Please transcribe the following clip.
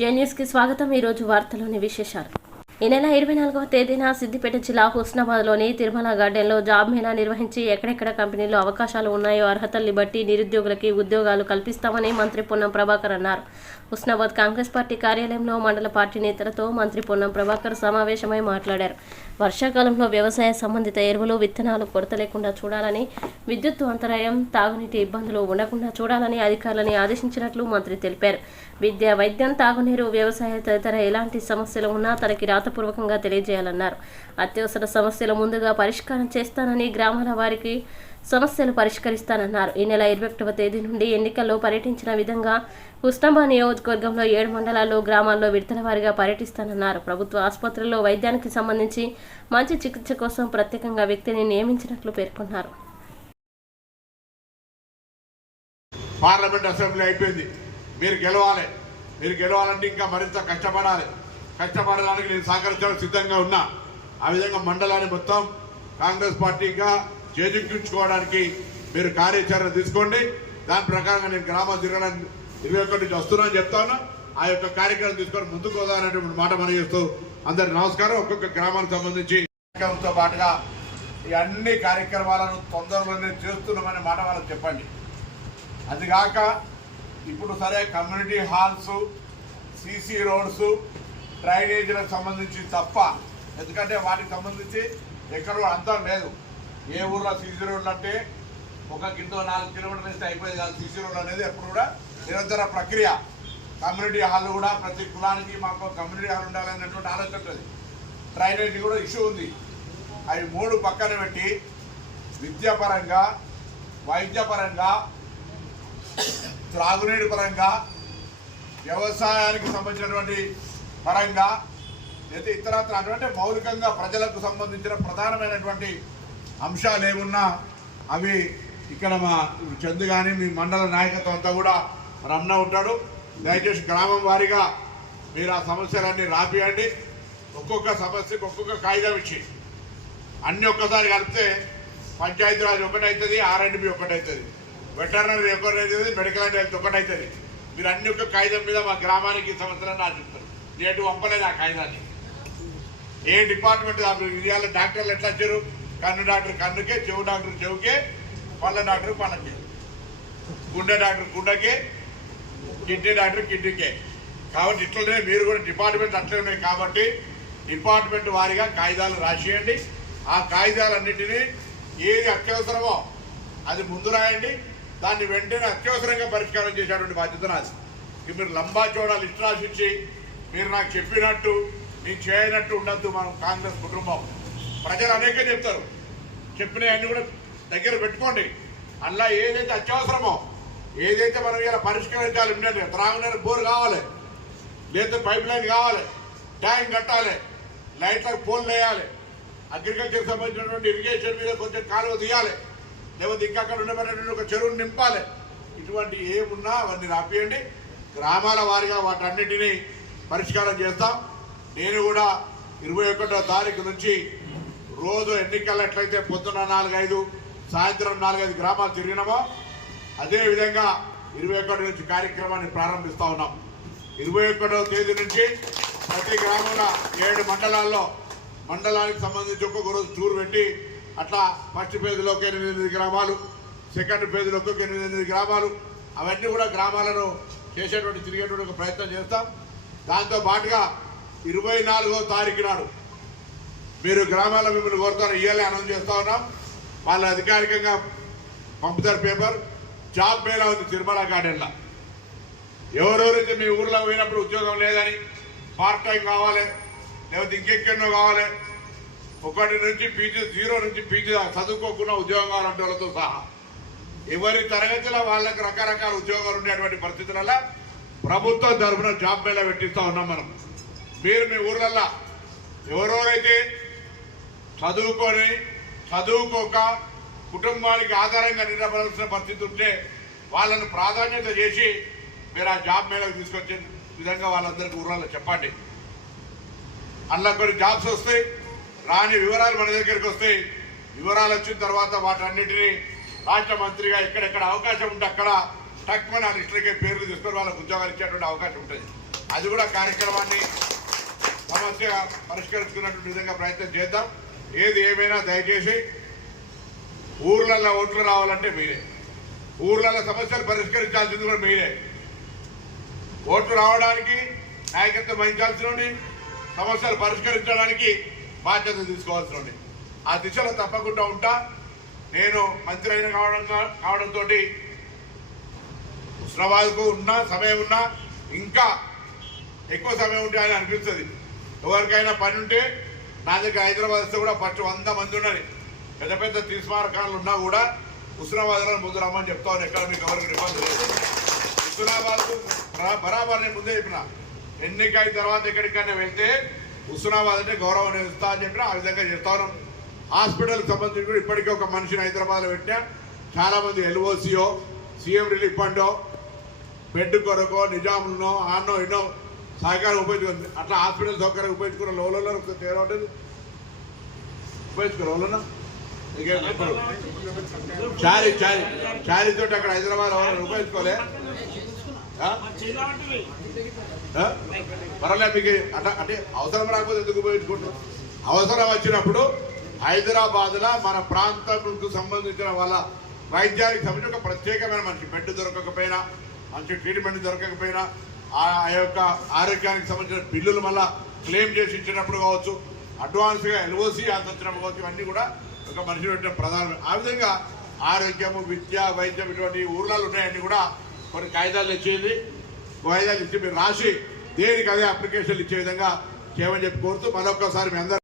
జెన్యూస్కి స్వాగతం. ఈరోజు వార్తలోని విశేషాలు. ఈ నెల 24వ తేదీన సిద్దిపేట జిల్లా హుస్నాబాద్లోని తిరుమల గార్డెన్లో జాబ్ మేళా నిర్వహించి ఎక్కడెక్కడ కంపెనీల్లో అవకాశాలు ఉన్నాయో అర్హతల్ని బట్టి నిరుద్యోగులకి ఉద్యోగాలు కల్పిస్తామని మంత్రి పొన్నం ప్రభాకర్ అన్నారు. హుస్నాబాద్ కాంగ్రెస్ పార్టీ కార్యాలయంలో మండల పార్టీ నేతలతో మంత్రి పొన్నం ప్రభాకర్ సమావేశమై మాట్లాడారు. వర్షాకాలంలో వ్యవసాయ సంబంధిత ఎరువులు, విత్తనాలు కొరత లేకుండా చూడాలని, విద్యుత్తు అంతరాయం, తాగునీటి ఇబ్బందులు ఉండకుండా చూడాలని అధికారులని ఆదేశించినట్లు మంత్రి తెలిపారు. విద్య, వైద్యం, తాగునీరు, వ్యవసాయ తదితర ఎలాంటి సమస్యలు ఉన్నా తనకి రాతపూర్వకంగా తెలియజేయాలన్నారు. అత్యవసర సమస్యలు ముందుగా పరిష్కారం చేస్తానని, గ్రామాల వారికి సమస్యలు పరిష్కరిస్తానన్నారు. ఈ నెల 21వ తేదీ నుండి ఎన్నికల్లో పర్యటించిన విధంగా హుస్నాబాద్ నియోజకవర్గంలో 7 మండలాల్లో, గ్రామాల్లో విడతల వారీగా పర్యటిస్తానన్నారు. ప్రభుత్వ ఆసుపత్రుల్లో వైద్యానికి సంబంధించి మంచి చికిత్స కోసం ప్రత్యేకంగా వ్యక్తిని నియమించినట్లు పేర్కొన్నారు. పార్లమెంట్ అసెంబ్లీ అయిపోయింది. మీరు గెలవాలంటే ఇంకా మరింత కష్టపడడానికి నేను సహకరించడానికి సిద్ధంగా ఉన్నా. ఆ విధంగా మండలాన్ని మొత్తం కాంగ్రెస్ పార్టీగా చేజిక్కించుకోవడానికి మీరు కార్యాచరణ తీసుకోండి. దాని ప్రకారంగా నేను గ్రామాలు తిరగడానికి 21 నుంచి వస్తున్నానని చెప్తా ఉన్నా. ఆ యొక్క కార్యక్రమం తీసుకొని ముందుకు పోదామనేటువంటి మాట మనం చేస్తూ అందరికి నమస్కారం. ఒక్కొక్క గ్రామానికి సంబంధించి కార్యక్రమంతో పాటుగా ఈ అన్ని కార్యక్రమాలను తొందరలోనే చేస్తున్నామనే మాట వాళ్ళకి చెప్పండి. అదిగాక ఇప్పుడు సరే కమ్యూనిటీ హాల్స్, సీసీ రోడ్స్, డ్రైనేజీలకు సంబంధించి తప్ప, ఎందుకంటే వాటికి సంబంధించి ఎక్కడో అంతా లేదు. ఏ ఊర్లో సీసీ రోడ్లు అంటే 1 కిలో 4 కిలోమీటర్లు ఇస్తే అయిపోయేది కాదు. సీసీ రోడ్లు అనేది ఎప్పుడు కూడా నిరంతర ప్రక్రియ. కమ్యూనిటీ హాల్ కూడా ప్రతి కులానికి మాకు కమ్యూనిటీ హాల్ ఉండాలనేటువంటి ఆలోచన ఉంటుంది. డ్రైనేజీ కూడా ఇష్యూ ఉంది. అవి 3 పక్కన పెట్టి విద్యాపరంగా, వైద్యపరంగా, త్రాగునీటి పరంగా, వ్యవసాయానికి సంబంధించినటువంటి పరంగా, లేదా ఇతరత్ర అంటే మౌలికంగా ప్రజలకు సంబంధించిన ప్రధానమైనటువంటి అంశాలు ఏమున్నా అవి ఇక్కడ మా చందు కానీ మీ మండల నాయకత్వం అంతా కూడా రమణ ఉంటాడు. దయచేసి గ్రామం వారీగా మీరు ఆ సమస్యలన్నీ రాపియండి. ఒక్కొక్క సమస్యకు ఒక్కొక్క కాగితం ఇచ్చి అన్నీ ఒక్కసారి కలిపితే పంచాయతీరాజ్ ఒకటవుతుంది, R&B ఒకటవుతుంది, వెటర్నరీ ఒకటవుతుంది, మెడికల్ అండ్ హెల్త్ ఒకటవుతుంది. మీరు అన్ని ఒక్క కాగితం మీద మా గ్రామానికి సమస్యలను ఆశిస్తారు. నేటు పంపలేదు ఆ కాగితాన్ని. ఏ డిపార్ట్మెంట్ ఇవాళ డాక్టర్లు ఎట్లా వచ్చారు? కన్ను డాక్టర్ కన్నుకే, చెవు డాక్టర్ చెవుకే, పళ్ళ డాక్టర్ పళ్ళకే, గుండె డాక్టర్ గుండెకే, కిడ్నీ డాక్టర్ కిడ్నీకే. కాబట్టి ఇట్లనే మీరు కూడా డిపార్ట్మెంట్ అట్లే ఉన్నాయి. కాబట్టి డిపార్ట్మెంట్ వారీగా కాగితాలు రాసేయండి. ఆ కాగితాలన్నింటినీ ఏది అత్యవసరమో అది ముందు రాయండి. దాన్ని వెంటనే అత్యవసరంగా పరిష్కారం చేసేటువంటి బాధ్యత నాది. మీరు లంబా చోడా లిస్ట్ రాసిచ్చి మీరు నాకు చెప్పినట్టు నేను చేయనట్టు ఉండద్దు. మనం కాంగ్రెస్ కుటుంబం ప్రజలు అనేక చెప్తారు. చెప్పినవన్నీ కూడా దగ్గర పెట్టుకోండి. అలా ఏదైతే అత్యవసరమో, ఏదైతే మనం ఇలా పరిష్కరించాలి, ఉండండి. త్రాగునీరు బోర్ కావాలి, లేదా పైప్ లైన్ కావాలి, ట్యాంక్ కట్టాలి, లైట్లకు పోల్ వేయాలి, అగ్రికల్చర్ సంబంధించినటువంటి ఇరిగేషన్ మీద కొంచెం కాలువ తీయాలి, లేకపోతే ఇంకా అక్కడ ఉండబడినటువంటి ఒక చెరువును నింపాలి. ఇటువంటి ఏమున్నా అవన్నీ రాపియండి. గ్రామాల వారీగా వాటన్నిటినీ పరిష్కారం చేస్తాం. నేను కూడా 21వ తారీఖు నుంచి రోజు ఎన్నికలు ఎట్లయితే పొద్దున్న 4-5, సాయంత్రం 4-5 గ్రామాలు తిరిగినామో అదేవిధంగా 21 నుంచి కార్యక్రమాన్ని ప్రారంభిస్తూ ఉన్నాం. 21వ తేదీ నుంచి ప్రతి గ్రామంలో 7 మండలాల్లో మండలానికి సంబంధించి ఒక్కొక్క రోజు టూర్ పెట్టి అట్లా ఫస్ట్ ఫేజ్లోకి 8 గ్రామాలు, సెకండ్ ఫేజ్లోకి 8 గ్రామాలు, అవన్నీ కూడా గ్రామాలను తిరిగేటువంటి ఒక ప్రయత్నం చేస్తాం. దాంతో పాటుగా 24వ తారీఖు నాడు మీరు గ్రామాల్లో మిమ్మల్ని కోరుతారు, ఇయ్యాలి అనౌన్స్ చేస్తూ ఉన్నాం. వాళ్ళు అధికారికంగా పంపుతారు పేపర్. జాబ్ మేళా ఉంది తిరుమల గార్డెన్లో. ఎవరెవరైతే మీ ఊర్లో పోయినప్పుడు ఉద్యోగం లేదని, పార్ట్ టైం కావాలి, లేకపోతే ఇంకెక్కడో కావాలి, 1 నుంచి పీజీ, 0 నుంచి పీజీ చదువుకోకుండా ఉద్యోగం కావాలంటే వాళ్ళతో సహా ఎవరి తరగతిలో వాళ్ళకి రకరకాల ఉద్యోగాలు ఉండేటువంటి పరిస్థితులలో ప్రభుత్వం తరఫున జాబ్ మేళా పెట్టిస్తూ ఉన్నాం మనం. మీరు మీ ఊర్లల్లో ఎవరెవరైతే చదువుకోక కుటుంబానికి ఆధారంగా నిలబడాల్సిన పరిస్థితి ఉంటే వాళ్ళను ప్రాధాన్యత చేసి మీరు ఆ జాబ్ మేళకు తీసుకొచ్చే విధంగా వాళ్ళందరికీ ఊర్లలో చెప్పండి. అందులో కొన్ని జాబ్స్ వస్తాయి, రాని వివరాలు మన దగ్గరికి వస్తాయి. వివరాలు వచ్చిన తర్వాత వాటన్నిటినీ రాష్ట్ర మంత్రిగా ఎక్కడెక్కడ అవకాశం ఉంటే అక్కడ టక్మని ఆ లిస్టులకే పేర్లు తీసుకొని వాళ్ళకు ఉద్యోగాలు ఇచ్చేటువంటి అవకాశం ఉంటుంది. అది కూడా కార్యక్రమాన్ని సమస్య పరిష్కరించుకున్నటువంటి విధంగా ప్రయత్నం చేద్దాం. ఏది ఏమైనా దయచేసి ఊర్లలో ఓట్లు రావాలంటే మీరే, ఊర్లలో సమస్యలు పరిష్కరించాల్సింది కూడా మీరే. ఓట్లు రావడానికి నాయకత్వం వహించాల్సిన, సమస్యలు పరిష్కరించడానికి బాధ్యత తీసుకోవాల్సిన, ఆ దిశలో తప్పకుండా ఉంటా. నేను మంత్రి అయిన కావడంతో హుస్నాబాద్కు ఉన్న సమయం ఉన్నా ఇంకా ఎక్కువ సమయం ఉంటే అని అనిపిస్తుంది. ఎవరికైనా పని ఉంటే నా దగ్గర హైదరాబాద్ వస్తే కూడా ఫస్ట్ 100 మంది ఉన్నది. పెద్ద పెద్ద తీర్మానకాలు ఉన్నా కూడా హుస్నాబాద్లో ముందు రమ్మని చెప్తాను. ఎక్కడ మీకు ఎవరికి ఇబ్బంది లేదు. హుస్నాబాద్కు బరాబర్ నేను ముందే చెప్పిన, ఎన్నికైన తర్వాత ఎక్కడికైనా వెళ్తే హుస్నాబాద్ అంటే గౌరవం ఇస్తా అని చెప్పిన. ఆ విధంగా చెప్తాను. హాస్పిటల్కి సంబంధించి కూడా ఇప్పటికే ఒక మనిషిని హైదరాబాద్లో పెట్టినా. చాలామంది ఎల్ఓసియో, సీఎం రిలీఫ్ ఫండో, బెడ్ కొరకో, నిజాములనో, ఆన్నో ఎన్నో సహకారం ఉపయోగించుకుంది. అట్లా హాస్పిటల్ సౌకర్యం ఉపయోగించుకున్న లోలలో తేడా ఉంటుంది. ఉపయోగించుకోరు లోలన్నా చారీ తోటి అక్కడ హైదరాబాద్ ఎవరు ఉపయోగించుకోలే. పర్వాలేదు మీకు అట్లా అంటే అవసరం రాకపోతే ఎందుకు ఉపయోగించుకుంటారు? అవసరం వచ్చినప్పుడు హైదరాబాద్లో మన ప్రాంతంకు సంబంధించిన వాళ్ళ వైద్యానికి సంబంధించి ఒక ప్రత్యేకమైన మనిషి, బెడ్ దొరకకపోయినా, మంచి ట్రీట్మెంట్ దొరకకపోయినా, ఆ యొక్క ఆరోగ్యానికి సంబంధించిన బిల్లులు మళ్ళీ క్లెయిమ్ చేసి ఇచ్చినప్పుడు కావచ్చు, అడ్వాన్స్గా ఎల్ఓసి అంత వచ్చినప్పుడు కావచ్చు, ఇవన్నీ కూడా ఒక మనిషి పెట్టిన ప్రధాన. ఆ విధంగా ఆరోగ్యము, విద్య, వైద్యం ఇటువంటి ఊర్లలో ఉన్నాయన్నీ కూడా కొన్ని కాగితాలు ఇచ్చేది, కాగితాలు ఇచ్చి మీరు రాసి దేనికి అదే అప్లికేషన్లు ఇచ్చే విధంగా చేయమని చెప్పి కోరుతూ మరొకసారి మీ అందరూ